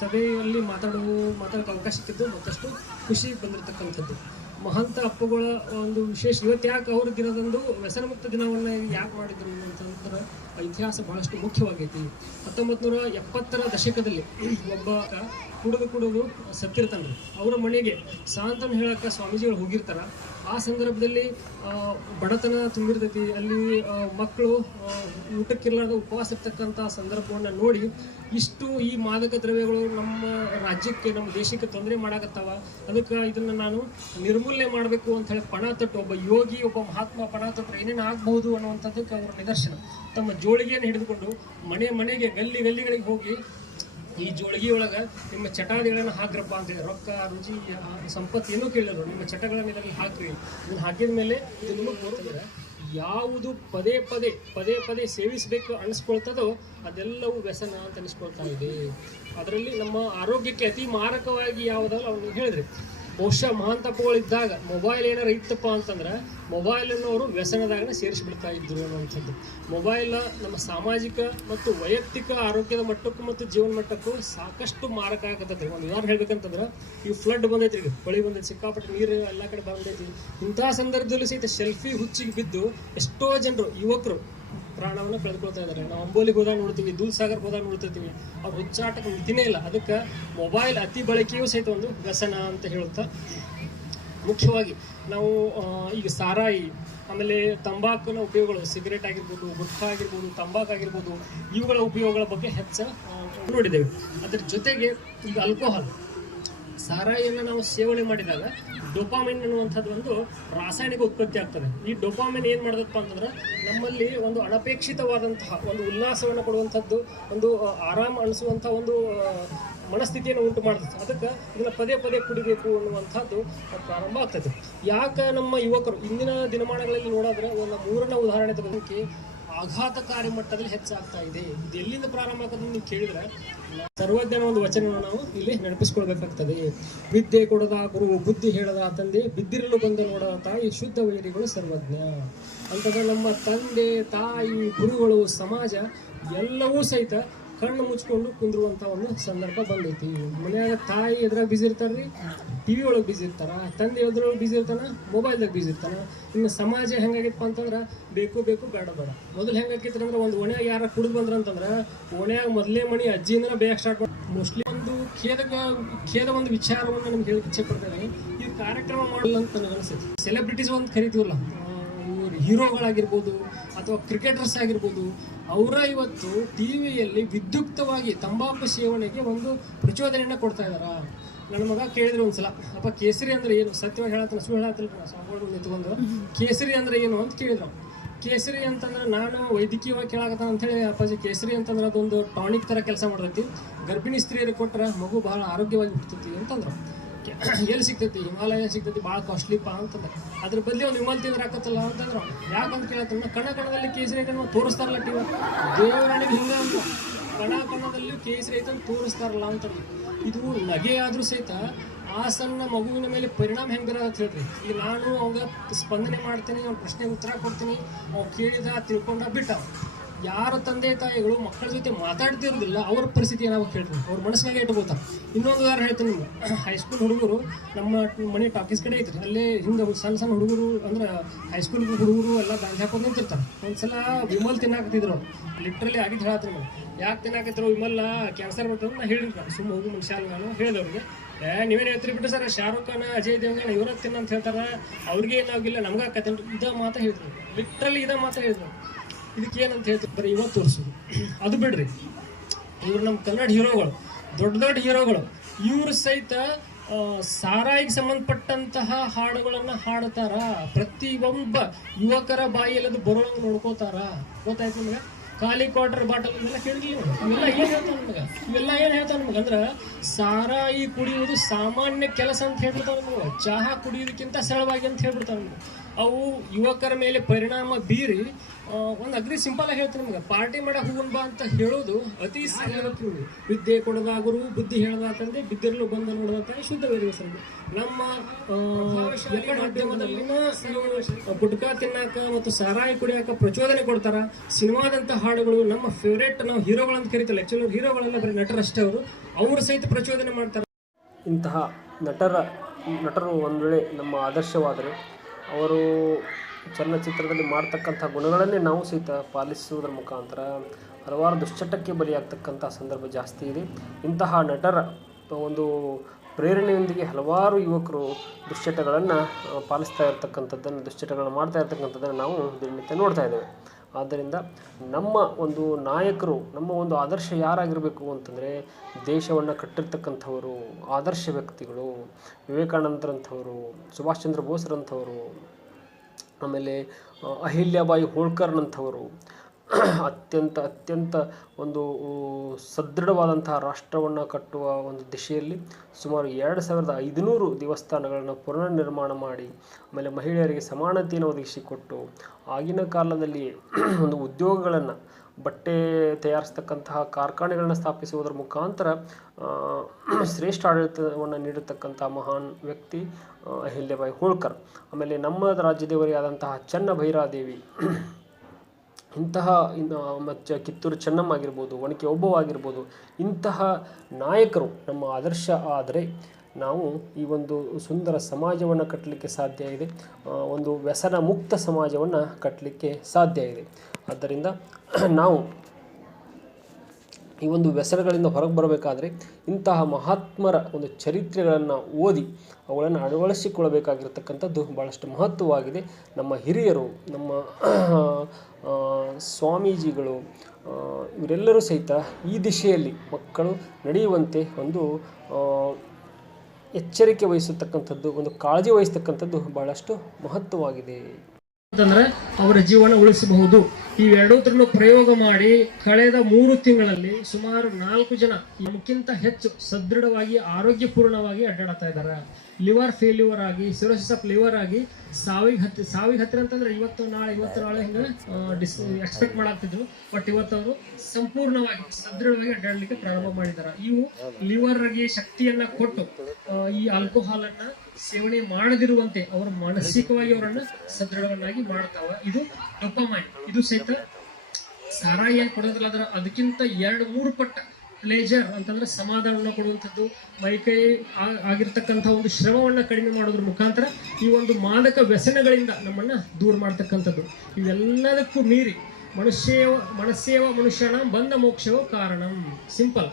ಸಭೆಯಲ್ಲಿ ಮಾತಾಡೋಕೆ ಅವಕಾಶ ಸಿಕ್ಕಿದ್ದು ಮತ್ತಷ್ಟು ಖುಷಿ ಬಂದಿರತಕ್ಕಂಥದ್ದು. ಮಹಂತ ಅಪ್ಪುಗಳ ಒಂದು ವಿಶೇಷ ಇವತ್ತು ಯಾಕೆ ಅವ್ರ ದಿನದಂದು ವ್ಯಸನಮುಕ್ತ ದಿನವನ್ನು ಯಾಕೆ ಮಾಡಿದ್ರು ಅಂತಂದ್ರೆ ಇತಿಹಾಸ ಬಹಳಷ್ಟು ಮುಖ್ಯವಾಗೈತಿ. 1970ರ ದಶಕದಲ್ಲಿ ಒಬ್ಬ ಕುಡಿದು ಸತ್ತಿರ್ತಾನ್ರಿ. ಅವರ ಮನೆಗೆ ಸಾಂತ್ವನ ಹೇಳಕ್ಕೆ ಸ್ವಾಮೀಜಿಗಳು ಹೋಗಿರ್ತಾರ. ಆ ಸಂದರ್ಭದಲ್ಲಿ ಬಡತನ ತುಂಬಿರ್ತೈತಿ, ಅಲ್ಲಿ ಮಕ್ಕಳು ಊಟಕ್ಕಿರ್ಲಾರ್ದ ಉಪವಾಸ ಇರ್ತಕ್ಕಂಥ ಸಂದರ್ಭವನ್ನು ನೋಡಿ ಇಷ್ಟು ಈ ಮಾದಕ ದ್ರವ್ಯಗಳು ನಮ್ಮ ರಾಜ್ಯಕ್ಕೆ ನಮ್ಮ ದೇಶಕ್ಕೆ ತೊಂದರೆ ಮಾಡಾಕತ್ತಾವ, ಅದಕ್ಕೆ ಇದನ್ನು ನಾನು ನಿರ್ಮೂಲನೆ ಮಾಡಬೇಕು ಅಂತ ಹೇಳಿ ಪಣ ತೊಟ್ಟು ಒಬ್ಬ ಯೋಗಿ ಒಬ್ಬ ಮಹಾತ್ಮ ಪಣ ತೊಟ್ಟರೆ ಏನೇನು ಆಗ್ಬಹುದು ಅನ್ನುವಂಥದ್ದಕ್ಕೆ ಅವರ ನಿದರ್ಶನ. ತಮ್ಮ ಜೋಳಿಗೆಯನ್ನು ಹಿಡಿದುಕೊಂಡು ಮನೆಗೆ ಗಲ್ಲಿಗಳಿಗೆ ಹೋಗಿ ಈ ಜೋಳಿಗೆಯೊಳಗೆ ನಿಮ್ಮ ಚಟಾದಿಗಳನ್ನು ಹಾಕ್ರಪ್ಪ ಅಂತೇಳಿ, ರೊಕ್ಕ ರುಚಿ ಸಂಪತ್ತು ಏನೂ ಕೇಳಿದ್ರು, ನಿಮ್ಮ ಚಟಗಳನ್ನು ಇದರಲ್ಲಿ ಹಾಕ್ರಿ. ಇದನ್ನು ಹಾಕಿದ ಮೇಲೆ ಇದು ನಿಮಗೆ ಬರ್ತಂದ್ರೆ ಯಾವುದು ಪದೇ ಸೇವಿಸಬೇಕು ಅನಿಸ್ಕೊಳ್ತದೋ ಅದೆಲ್ಲವೂ ವ್ಯಸನ ಅಂತ ಅನಿಸ್ಕೊಳ್ತಾ ಇದೆ. ಅದರಲ್ಲಿ ನಮ್ಮ ಆರೋಗ್ಯಕ್ಕೆ ಅತಿ ಮಾರಕವಾಗಿ ಯಾವುದಲ್ಲ ಅವ್ನು ಹೇಳಿದ್ರಿ. ಬಹುಶಃ ಮಹಾಂತಪ್ಪಗಳಿದ್ದಾಗ ಮೊಬೈಲ್ ಏನಾರು ಇತ್ತಪ್ಪ ಅಂತಂದ್ರೆ ಮೊಬೈಲನ್ನು ಅವರು ವ್ಯಸನದಾಗನೇ ಸೇರಿಸಿಬಿಡ್ತಾ ಇದ್ರು ಅನ್ನುವಂಥದ್ದು. ಮೊಬೈಲ್ ನಮ್ಮ ಸಾಮಾಜಿಕ ಮತ್ತು ವೈಯಕ್ತಿಕ ಆರೋಗ್ಯದ ಮಟ್ಟಕ್ಕೂ ಮತ್ತು ಜೀವನ ಮಟ್ಟಕ್ಕೂ ಸಾಕಷ್ಟು ಮಾರಕ ಆಗತ್ತೈತಿ. ಒಂದು ಉದಾಹರಣೆ ಹೇಳ್ಬೇಕಂತಂದ್ರೆ ಈ ಫ್ಲಡ್ ಬಂದೈತಿ, ಈಗ ಹೊಳಿ ಬಂದೈತಿ, ಸಿಕ್ಕಾಪಟ್ಟೆ ನೀರು ಎಲ್ಲ ಕಡೆ ಬಂದೈತಿ. ಇಂತಹ ಸಂದರ್ಭದಲ್ಲೂ ಸಹಿತ ಸೆಲ್ಫಿ ಹುಚ್ಚಿಗೆ ಬಿದ್ದು ಎಷ್ಟೋ ಜನರು ಯುವಕರು ಪ್ರಾಣವನ್ನು ಕಳೆದುಕೊಳ್ತಾ ಇದ್ದಾರೆ. ನಾವು ಅಂಬೋಲಿಗೆ ಹೋದಾಗ ನೋಡ್ತೀವಿ, ದೂಧಸಾಗರ್ಗೆ ಹೋದಾಗ ನೋಡ್ತಿರ್ತೀವಿ. ಅವ್ರ ಹುಚ್ಚಾಟಕ್ಕೆ ಮಿತಿನೇ ಇಲ್ಲ. ಅದಕ್ಕೆ ಮೊಬೈಲ್ ಅತಿ ಬಳಕೆಯೂ ಸಹಿತ ಒಂದು ವ್ಯಸನ ಅಂತ ಹೇಳುತ್ತಾ, ಮುಖ್ಯವಾಗಿ ನಾವು ಈಗ ಸಾರಾಯಿ, ಆಮೇಲೆ ತಂಬಾಕಿನ ಉಪಯೋಗಗಳು, ಸಿಗರೇಟ್ ಆಗಿರ್ಬೋದು, ಗುಟ್ಕಾ ಆಗಿರ್ಬೋದು, ತಂಬಾಕು ಆಗಿರ್ಬೋದು, ಇವುಗಳ ಉಪಯೋಗಗಳ ಬಗ್ಗೆ ನೋಡಿದ್ದೇವೆ. ಅದರ ಜೊತೆಗೆ ಈಗ ಆಲ್ಕೋಹಾಲ್, ಸಾರಾಯಿಯನ್ನು ನಾವು ಸೇವನೆ ಮಾಡಿದಾಗ ಡೋಪಾಮೈನ್ ಅನ್ನುವಂಥದ್ದು ಒಂದು ರಾಸಾಯನಿಕ ಉತ್ಪತ್ತಿ ಆಗ್ತದೆ. ಈ ಡೋಪಾಮೈನ್ ಏನು ಮಾಡೋದಪ್ಪ ಅಂತಂದ್ರೆ ನಮ್ಮಲ್ಲಿ ಒಂದು ಅನಪೇಕ್ಷಿತವಾದಂತಹ ಒಂದು ಉಲ್ಲಾಸವನ್ನು ಕೊಡುವಂಥದ್ದು, ಒಂದು ಆರಾಮ ಅನಿಸುವಂಥ ಒಂದು ಮನಸ್ಥಿತಿಯನ್ನು ಉಂಟು ಮಾಡ್ತದೆ. ಅದಕ್ಕೆ ಇದನ್ನು ಪದೇ ಕುಡಿಬೇಕು ಅನ್ನುವಂಥದ್ದು ಪ್ರಾರಂಭ ಆಗ್ತದೆ. ಯಾಕೆ ನಮ್ಮ ಯುವಕರು ಇಂದಿನ ದಿನಮಾನಗಳಲ್ಲಿ ನೋಡಿದ್ರೆ ಒಂದು ಮೂರನೇ ಉದಾಹರಣೆ ತೆಗೆದಕ್ಕೆ ಆಘಾತಕಾರಿ ಮಟ್ಟದಲ್ಲಿ ಹೆಚ್ಚಾಗ್ತಾ ಇದೆ. ಇದು ಎಲ್ಲಿಂದ ಪ್ರಾರಂಭ ಆಗ್ತದೆ ನೀವು ಕೇಳಿದ್ರೆ ಸರ್ವಜ್ಞನ ಒಂದು ವಚನವನ್ನು ನಾವು ಇಲ್ಲಿ ನೆನಪಿಸ್ಕೊಳ್ಬೇಕಾಗ್ತದೆ. ವಿದ್ಯೆ ಕೊಡದ ಗುರು, ಬುದ್ಧಿ ಹೇಳದ ತಂದೆ, ಬಿದ್ದಿರಲು ಬಂದು ನೋಡದ ತಾಯಿ, ಶುದ್ಧ ವೈರಿಗಳು ಸರ್ವಜ್ಞ ಅಂತಂದ್ರೆ ನಮ್ಮ ತಂದೆ ತಾಯಿ ಗುರುಗಳು ಸಮಾಜ ಎಲ್ಲವೂ ಸಹಿತ ಕಣ್ಣು ಮುಚ್ಕೊಂಡು ಕುಂದ್ರುವಂಥ ಒಂದು ಸಂದರ್ಭ ಬಂದೈತಿ. ಮನ್ಯಾಗ ತಾಯಿ ಎದ್ರಾಗ ಬಿಸಿ ಇರ್ತಾರ್ರಿ, ಟಿವಿ ಒಳಗೆ ಬಿಸಿ ಇರ್ತಾರ, ತಂದೆ ಎದ್ರೊಳಗೆ ಬಿಸಿ ಇರ್ತಾನ, ಮೊಬೈಲ್ದಾಗ ಬಿಸಿ ಇರ್ತಾನ. ಇನ್ನು ಸಮಾಜ ಹೆಂಗಾಗಿತ್ತಪ್ಪ ಅಂತಂದ್ರೆ ಬೇಕು ಬೇಡ. ಮೊದಲು ಹೆಂಗಾಕಿತ್ತು ಅಂದ್ರೆ ಒಂದು ಓಣ್ಯಾಗ ಯಾರ ಕುಡಿದು ಬಂದ್ರಂತಂದ್ರೆ ಓಣ್ಯಾಗ ಮೊದಲೇ ಮಣಿ ಅಜ್ಜಿಯಿಂದ ಬೇಗ ಸ್ಟಾರ್ಟ್ ಮಾಡಿ ಮೋಸ್ಟ್ಲಿ ಒಂದು ಖೇದ ಒಂದು ವಿಚಾರವನ್ನು ನಮ್ಗೆ ಹೇಳಕ್ಕೆ ಇಚ್ಛೆ ಪಡ್ತಾರೆ. ಈ ಕಾರ್ಯಕ್ರಮ ಮಾಡಲ್ಲ ಅಂತ ನನಗೆ ಅನಿಸುತ್ತೆ. ಸೆಲೆಬ್ರಿಟೀಸ್ ಒಂದು ಕರಿತೀವಲ್ಲ, ಇವರು ಹೀರೋಗಳಾಗಿರ್ಬೋದು ಅಥವಾ ಕ್ರಿಕೆಟರ್ಸ್ ಆಗಿರ್ಬೋದು, ಅವರ ಇವತ್ತು ಟಿವಿಯಲ್ಲಿ ವಿದ್ಯುಕ್ತವಾಗಿ ತಂಬಾಕು ಸೇವನೆಗೆ ಒಂದು ಪ್ರಚೋದನೆಯನ್ನು ಕೊಡ್ತಾ ಇದ್ದಾರ. ನನ್ನ ಮಗ ಕೇಳಿದ್ರು ಒಂದ್ಸಲ, ಅಪ್ಪ ಕೇಸರಿ ಅಂದ್ರೆ ಏನು, ಸತ್ಯವಾಗಿ ಹೇಳತ್ತಲ್ಲ ಸುಳ್ಳು ಹೇಳತ್ತಿಲ್ಲ, ಸಾಂಬಾರು ನಿಂತ್ಕೊಂಡು ಕೇಸರಿ ಅಂದ್ರೆ ಏನು ಅಂತ ಕೇಳಿದ್ರು. ಕೇಸರಿ ಅಂತಂದ್ರೆ ನಾನು ವೈದ್ಯಕೀಯವಾಗಿ ಕೇಳಾಕತ್ತ ಅಂತೇಳಿ, ಅಪ್ಪಾಜಿ ಕೇಸರಿ ಅಂತಂದ್ರೆ ಅದೊಂದು ಟಾನಿಕ್ ಥರ ಕೆಲಸ ಮಾಡ್ತೈತಿ, ಗರ್ಭಿಣಿ ಸ್ತ್ರೀಯರಿಗೆ ಕೊಟ್ಟರೆ ಮಗು ಭಾಳ ಆರೋಗ್ಯವಾಗಿ ಬಿಡ್ತೈತಿ ಅಂತಂದ್ರು. ಎಲ್ಲಿ ಸಿಗ್ತೈತಿ, ಹಿಮಾಲಯ ಸಿಗ್ತೈತಿ, ಭಾಳ ಕಾಸ್ಟ್ಲಿಪ್ಪ ಅಂತಂದ್ರೆ ಅದ್ರ ಬದಲಿ ಒಂದು ವಿಮಲ್ ತಿಂದ್ರೆ ಹಾಕತ್ತಲ್ಲ ಅಂತಂದ್ರು. ಯಾಕಂತ ಕೇಳತ್ತಂದ್ರೆ ಕಣದಲ್ಲಿ ಕೇಸರಿ ಐತೆ ತೋರಿಸ್ತಾರಲ್ಲ ಟಿವಿ, ದೇವರಾಣಿಗೆ ಹಿಂಗೆ ಅಂತ ಕಣದಲ್ಲಿ ಕೇಸರಿ ಐತೆ ಅಂತ ತೋರಿಸ್ತಾರಲ್ಲ ಅಂತಂದು. ಇದು ನಗೆ ಆದರೂ ಸಹಿತ ಆ ಸಣ್ಣ ಮಗುವಿನ ಮೇಲೆ ಪರಿಣಾಮ ಹೆಂಗೆ ಬರೋದು ಹೇಳ್ರಿ. ಈಗ ನಾನು ಅವಾಗ ಸ್ಪಂದನೆ ಮಾಡ್ತೀನಿ, ಅವ್ನ ಪ್ರಶ್ನೆಗೆ ಉತ್ತರ ಕೊಡ್ತೀನಿ, ಅವ್ನು ಕೇಳಿದ ತಿಳ್ಕೊಂಡ ಬಿಟ್ಟ. ಯಾರ ತಂದೆ ತಾಯಿಗಳು ಮಕ್ಕಳ ಜೊತೆ ಮಾತಾಡ್ತಿರೋದಿಲ್ಲ ಅವ್ರ ಪರಿಸ್ಥಿತಿ ಏನಾಗ ಹೇಳ್ತೀನಿ, ಅವ್ರ ಮನಸ್ಸಿನಾಗೆ ಇಟ್ಕೋತಾರೆ. ಇನ್ನೊಂದು ಉದಾಹರಣೆ ಹೇಳ್ತೀನಿ ನಿಮ್ಗೆ. ಹೈಸ್ಕೂಲ್ ಹುಡುಗರು ನಮ್ಮ ಮನೆ ಟಾಕೀಸ್ ಕಡೆ ಐತ್ರಿ, ಅಲ್ಲೇ ಹಿಂಗೆ ಸಣ್ಣ ಹುಡುಗರು ಅಂದ್ರೆ ಹೈಸ್ಕೂಲ್ ಹುಡುಗರು ಎಲ್ಲ ದಾಂಧೆ ಹಾಕೊಂಡು ನಿಂತಿರ್ತಾರೆ. ಒಂದ್ಸಲ ವಿಮಲ್ ತಿನ್ನಾಕತ್ತಿದ್ರು, ಲಿಟ್ರಲಿ ಆಗಿದ್ದು ಹೇಳತ್ರಿ ನಾವು. ಯಾಕೆ ತಿನ್ನಾಕತ್ತಿದ್ರು, ವಿಮಲ್ ಕ್ಯಾನ್ಸರ್ ಬರ್ತದೆ ನಾ ಹೇಳಿದ್ರು. ಸುಮ್ಮ ಹೋಗು ಮನುಷ್ಯ ನಾನು ಹೇಳಿದವ್ರಿಗೆ, ನೀವೇನು ಹೇಳ್ತೀರಿ ಬಿಟ್ಟು ಸರ್, ಶಾರುಖ್ ಖಾನ್ ಅಜಯ್ ದೇವಗನ್ ಇವರ ತಿನ್ನ ಅಂತ ಹೇಳ್ತಾರೆ, ಅವ್ರಿಗೆ ಏನಾಗಿಲ್ಲ ನಮ್ಗೆ ಆಕತ್ತೇನ್ರಿ, ಇದ ಮಾತಾ ಹೇಳಿದ್ರು. ಲಿಟ್ರಲಿ ಇದ ಮಾತಾ ಹೇಳಿದ್ರು. ಇದಕ್ಕೆ ಏನಂತ ಹೇಳ್ತೀವಿ, ಬರೀ ಇವತ್ತು ತೋರಿಸೋದು. ಅದು ಬಿಡ್ರಿ, ಇವರು ನಮ್ಮ ಕನ್ನಡ ಹೀರೋಗಳು, ದೊಡ್ಡ ಹೀರೋಗಳು, ಇವರು ಸಹಿತ ಸಾರಾಯಿಗೆ ಸಂಬಂಧಪಟ್ಟಂತಹ ಹಾಡುಗಳನ್ನು ಹಾಡ್ತಾರ. ಪ್ರತಿಯೊಬ್ಬ ಯುವಕರ ಬಾಯಿಯಲ್ಲದು ಬರೋಂಗೆ ನೋಡ್ಕೋತಾರ. ಗೊತ್ತಾಯ್ತು ನಿಮಗೆ? ಖಾಲಿ ಕ್ವಾರ್ಟರ್ ಬಾಟಲ್ ಇವೆಲ್ಲ ಕೇಳಿದ್ವಿ. ಇವೆಲ್ಲ ಏನು ಹೇಳ್ತಾವೆ ನಮಗೆ ಅಂದ್ರೆ ಸಾರಾಯಿ ಕುಡಿಯುವುದು ಸಾಮಾನ್ಯ ಕೆಲಸ ಅಂತ ಹೇಳ್ಬಿಡ್ತಾವೆ ನಮಗೆ. ಚಹಾ ಕುಡಿಯೋದಕ್ಕಿಂತ ಸರಳವಾಗಿ ಅಂತ ಹೇಳ್ಬಿಡ್ತಾವೆ ನಮಗೆ. ಅವು ಯುವಕರ ಮೇಲೆ ಪರಿಣಾಮ ಬೀರಿ ಒಂದು ಅಗ್ರಿ ಸಿಂಪಲ್ ಆಗಿ ಹೇಳ್ತೀನಿ ನಿಮ್ಗೆ, ಪಾರ್ಟಿ ಮಾಡ ಹೂವನ್ ಬಾ ಅಂತ ಹೇಳೋದು ಅತಿ ಸಾಧ್ಯ. ವಿದ್ಯೆ ಕೊಡದಾಗರು ಬುದ್ಧಿ ಹೇಳದಾತಂದೆ, ಬಿದ್ದಿರಲು ಬಂದ ನೋಡದಾತ ಶುದ್ಧ ವೇದವಸಂದು. ನಮ್ಮ ಎಲ್ಲ ಮಾಧ್ಯಮದಲ್ಲಿನ ಗುಟ್ಕಾ ತಿನ್ನಾಕ ಮತ್ತು ಸಾರಾಯಿ ಕುಡಿಯಾಕ ಪ್ರಚೋದನೆ ಕೊಡ್ತಾರ. ಸಿನಿಮಾದಂಥ ಹಾಡುಗಳು ನಮ್ಮ ಫೇವ್ರೇಟ್, ನಾವು ಹೀರೋಗಳಂತ ಕರಿತಲ್ಲ, ಆ್ಯಕ್ಚುಲಿ ಹೀರೋಗಳೆಲ್ಲ ಬರೀ ನಟರಷ್ಟೇ, ಅವರು ಸಹಿತ ಪ್ರಚೋದನೆ ಮಾಡ್ತಾರೆ. ಇಂತಹ ನಟರು ಒಂದು ವೇಳೆ ನಮ್ಮ ಆದರ್ಶವಾದರೆ ಅವರು ಚಲನಚಿತ್ರದಲ್ಲಿ ಮಾಡ್ತಕ್ಕಂಥ ಗುಣಗಳನ್ನೇ ನಾವು ಸಹಿತ ಪಾಲಿಸುವುದರ ಮುಖಾಂತರ ಹಲವಾರು ದುಶ್ಚಟಕ್ಕೆ ಬಲಿಯಾಗ್ತಕ್ಕಂಥ ಸಂದರ್ಭ ಜಾಸ್ತಿ ಇದೆ. ಇಂತಹ ನಟರ ಒಂದು ಪ್ರೇರಣೆಯೊಂದಿಗೆ ಹಲವಾರು ಯುವಕರು ದುಶ್ಚಟಗಳನ್ನು ಪಾಲಿಸ್ತಾ ಇರ್ತಕ್ಕಂಥದ್ದನ್ನು, ದುಶ್ಚಟಗಳನ್ನು ಮಾಡ್ತಾ ಇರ್ತಕ್ಕಂಥದ್ದನ್ನು ನಾವು ದಿನನಿತ್ಯ ನೋಡ್ತಾ ಇದ್ದೇವೆ. ಆದ್ದರಿಂದ ನಮ್ಮ ಒಂದು ನಾಯಕರು, ನಮ್ಮ ಒಂದು ಆದರ್ಶ ಯಾರಾಗಿರಬೇಕು ಅಂತಂದರೆ ದೇಶವನ್ನು ಕಟ್ಟಿರ್ತಕ್ಕಂಥವರು, ಆದರ್ಶ ವ್ಯಕ್ತಿಗಳು, ವಿವೇಕಾನಂದರಂಥವರು, ಸುಭಾಷ್ ಚಂದ್ರ ಬೋಸ್ರಂಥವರು, ಆಮೇಲೆ ಅಹಿಲ್ಯಾಬಾಯಿ ಹೋಳ್ಕರ್ನಂಥವರು ಅತ್ಯಂತ ಒಂದು ಸದೃಢವಾದಂತಹ ರಾಷ್ಟ್ರವನ್ನು ಕಟ್ಟುವ ಒಂದು ದಿಶೆಯಲ್ಲಿ ಸುಮಾರು 2500 ದೇವಸ್ಥಾನಗಳನ್ನು ಪುನರ್ನಿರ್ಮಾಣ ಮಾಡಿ, ಆಮೇಲೆ ಮಹಿಳೆಯರಿಗೆ ಸಮಾನತೆಯನ್ನು ಒದಗಿಸಿಕೊಟ್ಟು, ಆಗಿನ ಕಾಲದಲ್ಲಿ ಒಂದು ಉದ್ಯೋಗಗಳನ್ನು, ಬಟ್ಟೆ ತಯಾರಿಸ್ತಕ್ಕಂತಹ ಕಾರ್ಖಾನೆಗಳನ್ನು ಸ್ಥಾಪಿಸುವುದರ ಮುಖಾಂತರ ಶ್ರೇಷ್ಠ ಆಡಳಿತವನ್ನು ನೀಡಿರ್ತಕ್ಕಂಥ ಮಹಾನ್ ವ್ಯಕ್ತಿ ಅಹಿಲ್ಯಾಬಾಯಿ ಹೋಳ್ಕರ್. ಆಮೇಲೆ ನಮ್ಮ ರಾಜ್ಯದೇವರೇ ಆದಂತಹ ಚೆನ್ನಭೈರಾದೇವಿ, ಇಂತಹ ಮತ್ತು ಕಿತ್ತೂರು ಚೆನ್ನಮ್ಮ ಆಗಿರ್ಬೋದು, ಒನಕೆ ಓಬವ್ವ ಆಗಿರ್ಬೋದು, ಇಂತಹ ನಾಯಕರು ನಮ್ಮ ಆದರ್ಶ ಆದರೆ ನಾವು ಈ ಒಂದು ಸುಂದರ ಸಮಾಜವನ್ನು ಕಟ್ಟಲಿಕ್ಕೆ ಸಾಧ್ಯ ಇದೆ, ಒಂದು ವ್ಯಸನ ಮುಕ್ತ ಸಮಾಜವನ್ನು ಕಟ್ಟಲಿಕ್ಕೆ ಸಾಧ್ಯ ಇದೆ. ಆದ್ದರಿಂದ ನಾವು ಈ ಒಂದು ವ್ಯಸನಗಳಿಂದ ಹೊರಗೆ ಬರಬೇಕಾದ್ರೆ ಇಂತಹ ಮಹಾತ್ಮರ ಒಂದು ಚರಿತ್ರೆಗಳನ್ನು ಓದಿ ಅವುಗಳನ್ನು ಅಳವಡಿಸಿಕೊಳ್ಳಬೇಕಾಗಿರ್ತಕ್ಕಂಥದ್ದು ಭಾಳಷ್ಟು ಮಹತ್ವವಾಗಿದೆ. ನಮ್ಮ ಹಿರಿಯರು, ನಮ್ಮ ಸ್ವಾಮೀಜಿಗಳು, ಇವರೆಲ್ಲರೂ ಸಹಿತ ಈ ದಿಶೆಯಲ್ಲಿ ಮಕ್ಕಳು ನಡೆಯುವಂತೆ ಒಂದು ಎಚ್ಚರಿಕೆ ವಹಿಸತಕ್ಕಂಥದ್ದು, ಒಂದು ಕಾಳಜಿ ವಹಿಸ್ತಕ್ಕಂಥದ್ದು ಭಾಳಷ್ಟು ಮಹತ್ವವಾಗಿದೆ. ಅಂತಂದ್ರೆ ಅವರ ಜೀವನ ಉಳಿಸಬಹುದು. ಇವೆರಡೂ ಪ್ರಯೋಗ ಮಾಡಿ ಕಳೆದ 3 ತಿಂಗಳಲ್ಲಿ ಸುಮಾರು 4 ಜನ ನಮಗಿಂತ ಹೆಚ್ಚು ಸದೃಢವಾಗಿ ಆರೋಗ್ಯಪೂರ್ಣವಾಗಿ ಅಡ್ಡಾಡ್ತಾ ಇದ್ದಾರೆ. ಲಿವರ್ ಫೇಲ್ಯೂರ್ ಆಗಿ, ಸಿರೋಸಿಸ್ ಆಫ್ ಲಿವರ್ ಆಗಿ ಸಾವಿಗೆ ಹತ್ತಿರ ಅಂತಂದ್ರೆ ಇವತ್ತು ನಾಳೆ ಹಿಂಗೆ ಎಕ್ಸ್ಪೆಕ್ಟ್ ಮಾಡಾಕ್ತಿದ್ರು. ಬಟ್ ಇವತ್ತವರು ಸಂಪೂರ್ಣವಾಗಿ ಸದೃಢವಾಗಿ ಅಡ್ಡಾಡ್ಲಿಕ್ಕೆ ಪ್ರಾರಂಭ ಮಾಡಿದ್ದಾರೆ. ಇವು ಲಿವರ್ಗೆ ಶಕ್ತಿಯನ್ನ ಕೊಟ್ಟು ಈ ಆಲ್ಕೋಹಾಲ್ ಅನ್ನ ಸೇವನೆ ಮಾಡದಿರುವಂತೆ ಅವರ ಮಾನಸಿಕವಾಗಿ ಅವರನ್ನು ಸದೃಢವನ್ನಾಗಿ ಮಾಡ್ತಾವ. ಇದು ಡೋಪಾಮೈನ್. ಇದು ಸಹಿತ ಸಾರಾಯಿ ಏನು ಕೊಡೋದಿಲ್ಲ, ಅದಕ್ಕಿಂತ 2-3 ಪಟ್ಟ ಪ್ಲೇಜರ್ ಅಂತಂದ್ರೆ ಸಮಾಧಾನವನ್ನು ಕೊಡುವಂಥದ್ದು, ಮೈಕೈ ಆಗಿರ್ತಕ್ಕಂಥ ಒಂದು ಶ್ರಮವನ್ನು ಕಡಿಮೆ ಮಾಡೋದ್ರ ಮುಖಾಂತರ ಈ ಒಂದು ಮಾದಕ ವ್ಯಸನಗಳಿಂದ ನಮ್ಮನ್ನ ದೂರ ಮಾಡ್ತಕ್ಕಂಥದ್ದು. ಇವೆಲ್ಲದಕ್ಕೂ ಮೀರಿ ಮನಸ್ಸೇವ ಮನುಷ್ಯನ ಬಂಧ ಮೋಕ್ಷವೋ ಕಾರಣಂ. ಸಿಂಪಲ್,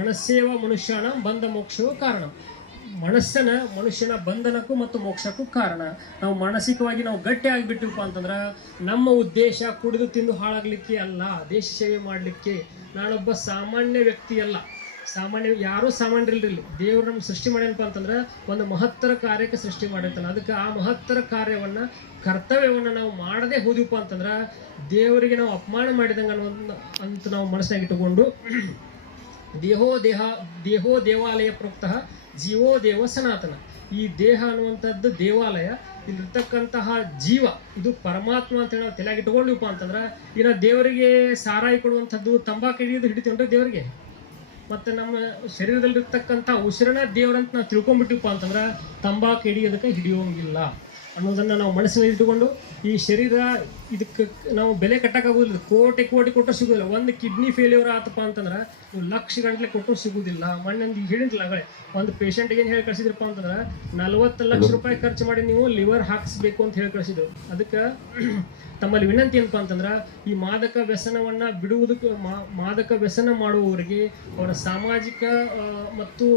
ಮನಸ್ಸೇವ ಮನುಷ್ಯನ ಬಂಧ ಮೋಕ್ಷವೋ ಕಾರಣಂ. ಮನುಷ್ಯನ ಬಂಧನಕ್ಕೂ ಮತ್ತು ಮೋಕ್ಷಕ್ಕೂ ಕಾರಣ. ನಾವು ಮಾನಸಿಕವಾಗಿ ನಾವು ಗಟ್ಟಿ ಆಗಿಬಿಟ್ಟಿವಪ್ಪ ಅಂತಂದ್ರೆ ನಮ್ಮ ಉದ್ದೇಶ ಕುಡಿದು ತಿಂದು ಹಾಳಾಗ್ಲಿಕ್ಕೆ ಅಲ್ಲ, ದೇಶ ಸೇವೆ ಮಾಡಲಿಕ್ಕೆ. ನಾನೊಬ್ಬ ಸಾಮಾನ್ಯ ವ್ಯಕ್ತಿ ಅಲ್ಲ, ಯಾರೂ ಸಾಮಾನ್ಯರಿಲ್ರಿ. ದೇವ್ರು ನಮ್ಗೆ ಸೃಷ್ಟಿ ಮಾಡ್ಯನಪ್ಪ ಅಂತಂದ್ರೆ ಒಂದು ಮಹತ್ತರ ಕಾರ್ಯಕ್ಕೆ ಸೃಷ್ಟಿ ಮಾಡಿರ್ತಾನೆ. ಅದಕ್ಕೆ ಆ ಮಹತ್ತರ ಕಾರ್ಯವನ್ನ, ಕರ್ತವ್ಯವನ್ನ ನಾವು ಮಾಡದೆ ಹೋದಿವಪ್ಪ ಅಂತಂದ್ರೆ ದೇವರಿಗೆ ನಾವು ಅಪಮಾನ ಮಾಡಿದಂಗೆ ಅಂತ ನಾವು ಮನಸ್ಸಿನಾಗ ಇಟ್ಟುಕೊಂಡು ದೇಹೋ ದೇವಾಲಯ ಪ್ರೋಕ್ತಃ ಜೀವೋ ದೇವ ಸನಾತನ. ಈ ದೇಹ ಅನ್ನುವಂಥದ್ದು ದೇವಾಲಯ, ಇಲ್ಲಿರ್ತಕ್ಕಂತಹ ಜೀವ ಇದು ಪರಮಾತ್ಮ ಅಂತ ಹೇಳಿ ನಾವು ತಲೆಯಾಗಿ ಇಟ್ಕೊಂಡಿವಪ್ಪ ಅಂತಂದ್ರೆ ಇನ್ನು ದೇವರಿಗೆ ಸಾರಾಯಿ ಕೊಡುವಂಥದ್ದು, ತಂಬಾಕು ಹಿಡಿಯೋದು ಹಿಡಿತೀವಿ ದೇವರಿಗೆ. ಮತ್ತು ನಮ್ಮ ಶರೀರದಲ್ಲಿರ್ತಕ್ಕಂಥ ಉಸಿರನ ದೇವರಂತ ನಾವು ತಿಳ್ಕೊಂಡ್ಬಿಟ್ಟಿವಪ್ಪ ಅಂತಂದ್ರೆ ತಂಬಾಕು ಹಿಡಿಯೋದಕ್ಕೆ ಹಿಡಿಯೋಂಗಿಲ್ಲ ಅನ್ನೋದನ್ನು ನಾವು ಮನಸ್ಸಿನಲ್ಲಿ ಇಟ್ಟುಕೊಂಡು ಈ ಶರೀರ ಇದಕ್ಕೆ ನಾವು ಬೆಲೆ ಕಟ್ಟಕ್ಕಾಗೋದಿಲ್ಲ. ಕೋಟಿ ಕೊಟ್ಟರು ಸಿಗೋದಿಲ್ಲ. ಒಂದು ಕಿಡ್ನಿ ಫೇಲ್ಯೂರ್ ಆತಪ್ಪ ಅಂತಂದ್ರೆ ನೀವು ಲಕ್ಷ ಗಂಟ್ಲೆ ಕೊಟ್ಟರು ಸಿಗೋದಿಲ್ಲ. ಮೊನ್ನೆ ಹೇಳಿದ್ದಿಲ್ಲ ಆಗಲೇ ಒಂದು ಪೇಷಂಟ್ಗೆ ಏನು ಹೇಳಿ ಕಳಿಸಿದ್ರಪ್ಪ ಅಂತಂದ್ರೆ 40 ಲಕ್ಷ ರೂಪಾಯಿ ಖರ್ಚು ಮಾಡಿ ನೀವು ಲಿವರ್ ಹಾಕಿಸ್ಬೇಕು ಅಂತ ಹೇಳಿ ಕಳಿಸಿದ್ರು. ಅದಕ್ಕೆ ತಮ್ಮಲ್ಲಿ ವಿನಂತಿ ಏನಪ್ಪ ಅಂತಂದ್ರೆ ಈ ಮಾದಕ ವ್ಯಸನವನ್ನು ಬಿಡುವುದಕ್ಕೆ, ಮಾದಕ ವ್ಯಸನ ಮಾಡುವವರಿಗೆ ಅವರ ಸಾಮಾಜಿಕ ಮತ್ತು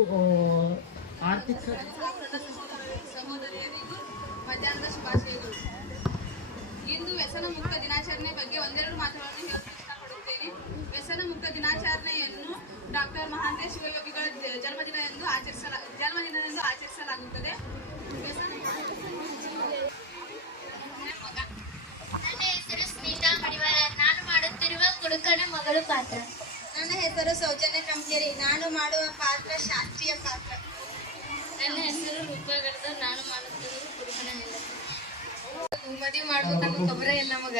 ಆರ್ಥಿಕ ಮಧ್ಯಾಹ್ನದ ಶುಭಾಶಯಗಳು. ಇಂದು ವ್ಯಸನ ಮುಕ್ತ ದಿನಾಚರಣೆ ಬಗ್ಗೆ ಒಂದೆರಡು ಮಾತುಗಳನ್ನು ಹೇಳಲು ಇಷ್ಟಪಡುತ್ತೇನೆ. ವ್ಯಸನ ಮುಕ್ತ ದಿನಾಚರಣೆಯನ್ನು ಡಾಕ್ಟರ್ ಮಹಾಂತೇಶ ಶಿವಯೋಗಿಗಳ ಜನ್ಮದಿನದಂದು ಆಚರಿಸಲಾಗುತ್ತದೆ. ನನ್ನ ಹೆಸರು ಸ್ಮಿತಾ ಮಡಿವಾಳ. ನಾನು ಮಾಡುತ್ತಿರುವ ಕುಡುಕನ ಮಗಳು ಪಾತ್ರ. ನನ್ನ ಹೆಸರು ಸೌಜನ್ಯ ಕಂಕೇರಿ. ನಾನು ಮಾಡುವ ಪಾತ್ರ ಶಾಸ್ತ್ರೀಯ ಪಾತ್ರ. ನನ್ನ ಹೆಸರು ರೂಪಾ ಗಡ್ದರ್. ನಾನು ಮಾಡುತ್ತಿರುವ ಕುಡುಕನ ಹೆಂಡತಿ. ಮದ್ವಿ ಮಾಡ್ಬೇಕನ್ನೋ ಖಬರೇ ಇಲ್ಲ ನಮಗ.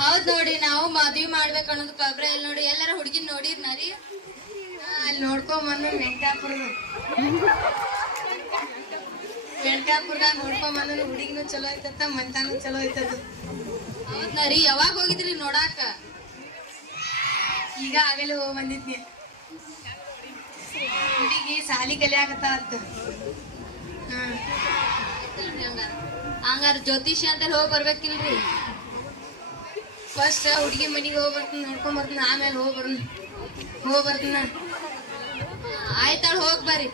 ಹೌದ್ ನೋಡಿ, ನಾವು ಮದ್ವಿ ಮಾಡ್ಬೇಕು ಅನ್ನೋದು ಖಬ್ರ ಇಲ್ಲ ನೋಡಿ. ಎಲ್ಲಾರ ಹುಡುಗಿನ ನೋಡಿರ್ನಾರಿ? ಅಲ್ಲಿ ನೋಡ್ಕೊಂಬಂದು ವೆಂಕಟಾಪುರದಾಗ ನೋಡ್ಕೊಂಬಂದು ಹುಡುಗಿನೂ ಚಲೋ ಐತತ್ತ, ಮಂತಾನು ಚಲೋ ಐತದ. ಹೌದ್ನಾರಿ, ಯಾವಾಗ ಹೋಗಿದ್ರಿ ನೋಡಾಕ? ಈಗ ಆಗಲೇ ಹೋಗಿ ಬಂದಿದ್ನಿ. ಹುಡುಗಿ ಸಾಲಿ ಕಲಿಯಾಕತ್ತ ಅಂತ. ಹಂಗಾರ ಜ್ಯೋತಿಷಿ ಅಂತ ಹೋಗಿ ಬರ್ಬೇಕಿಲ್ರಿ? ಫಸ್ಟ್ ಹುಡುಗಿ ಮನಿಗೆ ಹೋಗಿ ಬರ್ತೀನಿ, ನೋಡ್ಕೊಂಡ್ ಬರ್ತೀನಿ, ಆಮೇಲೆ ಹೋಗಿ ಬರ್ತೀನಿ. ಆಯ್ತಾಳ, ಹೋಗ್ ಬರ್ರಿ.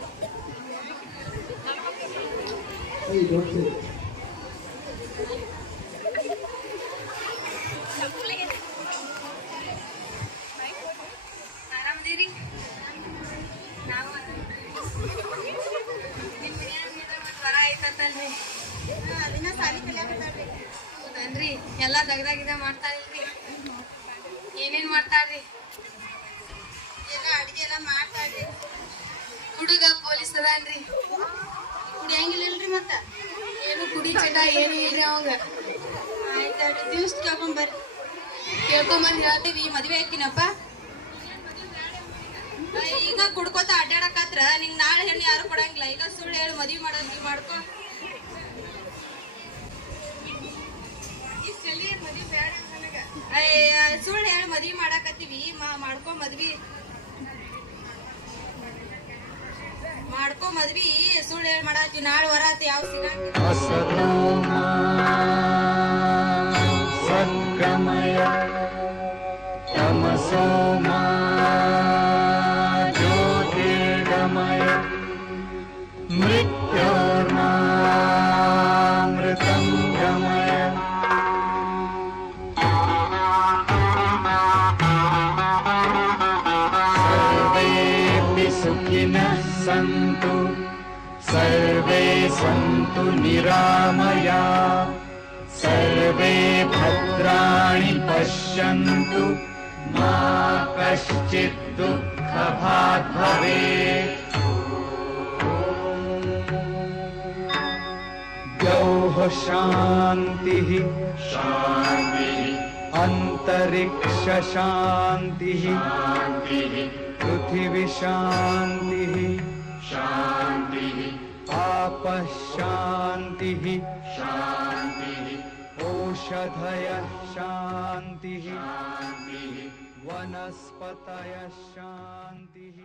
ಆರಾಮದಿರಿ? ನಾವು ನಿಮ್ಮ ವರ ಐತಲ್ರಿ? ಅದನ್ನ ಸಾಲಿ ಕಲಿಯಾಕತ್ತಾಳ್ರಿ. ಹೌದನ್ರಿ? ಎಲ್ಲಾ ದಗದಾಗಿದ ಮಾಡ್ತಾರಿಲ್ರಿ? ಏನೇನ್ ಮಾಡ್ತಾರ್ರಿ? ಎಲ್ಲ ಅಡಿಗೆ ಎಲ್ಲ ಮಾಡ್ತಾರ್ರಿ. ಹುಡುಗ ಪೊಲೀಸ್ ಅದಾನ್ರಿ? ಕುಡಿಯಂಗಿಲ್ಲಲ್ರಿ? ಮತ್ತ ಏನು ಕುಡಿ ಚಟ ಏನು ಇಲ್ರಿ ಅವಂಗ? ಆಯ್ತಾಡ್ರಿ, ದಿವ್ಸ ಕೇಳ್ಕೊಂಬರ್ರಿ. ಕೇಳ್ಕೊಂಬಂದ್ ಹೇಳ್ತೀವಿ, ಮದ್ವೆ ಆಕಿನಪ್ಪ. ಈಗ ಕುಡ್ಕೋತ ಅಡ್ಡಾಡಕತ್ರ ನಿಂಗ್ ನಾಳೆ ಹೆಣ್ಣು ಯಾರು ಕೊಡಂಗಿಲ್ಲ. ಈಗ ಸುಳ್ಳು ಹೇಳಿ ಮದ್ವಿ ಮಾಡೋದ್ ಮಾಡ್ಕೊ. ಸುಳ್ಳು ಹೇಳಿ ಮದ್ವಿ ಮಾಡಾಕತ್ತೀವಿ, ಮಾಡ್ಕೊ ಮದ್ವಿ. ಸುಳ್ಳು ಹೇಳಿ ಮಾಡಾಕತ್ತೀವಿ. ನಾಳೆ ವರ ಆತಿ ಯಾವ ಸಿಗಂಗಿಲ್ಲ. ಸತ್ಕಮಯ ತಮಸೋಮ ಜ್ಯೋತಿರ್ಗಮಯ ಮೃತ್ಯೋರ್ಮಾಮೃತಂ ಗಮಯ. ಸರ್ವೇಪಿ ಸುಖಿನಃ ಸಂತು ಸರ್ವೇ ಸಂತು ನಿರಾಮಯಾ ಸರ್ವೇ ಭದ್ರಾಣಿ ಪಶ್ಯಂತು ಮಾ ಕಶ್ಚಿತ್ ದುಃಖಭಾಗ್ ಭವೇತ್. द्यौः शान्तिः अन्तरिक्ष शान्तिः पृथिवी शान्तिः आपः शान्तिः ओषधयः शान्तिः वनस्पतयः शान्तिः.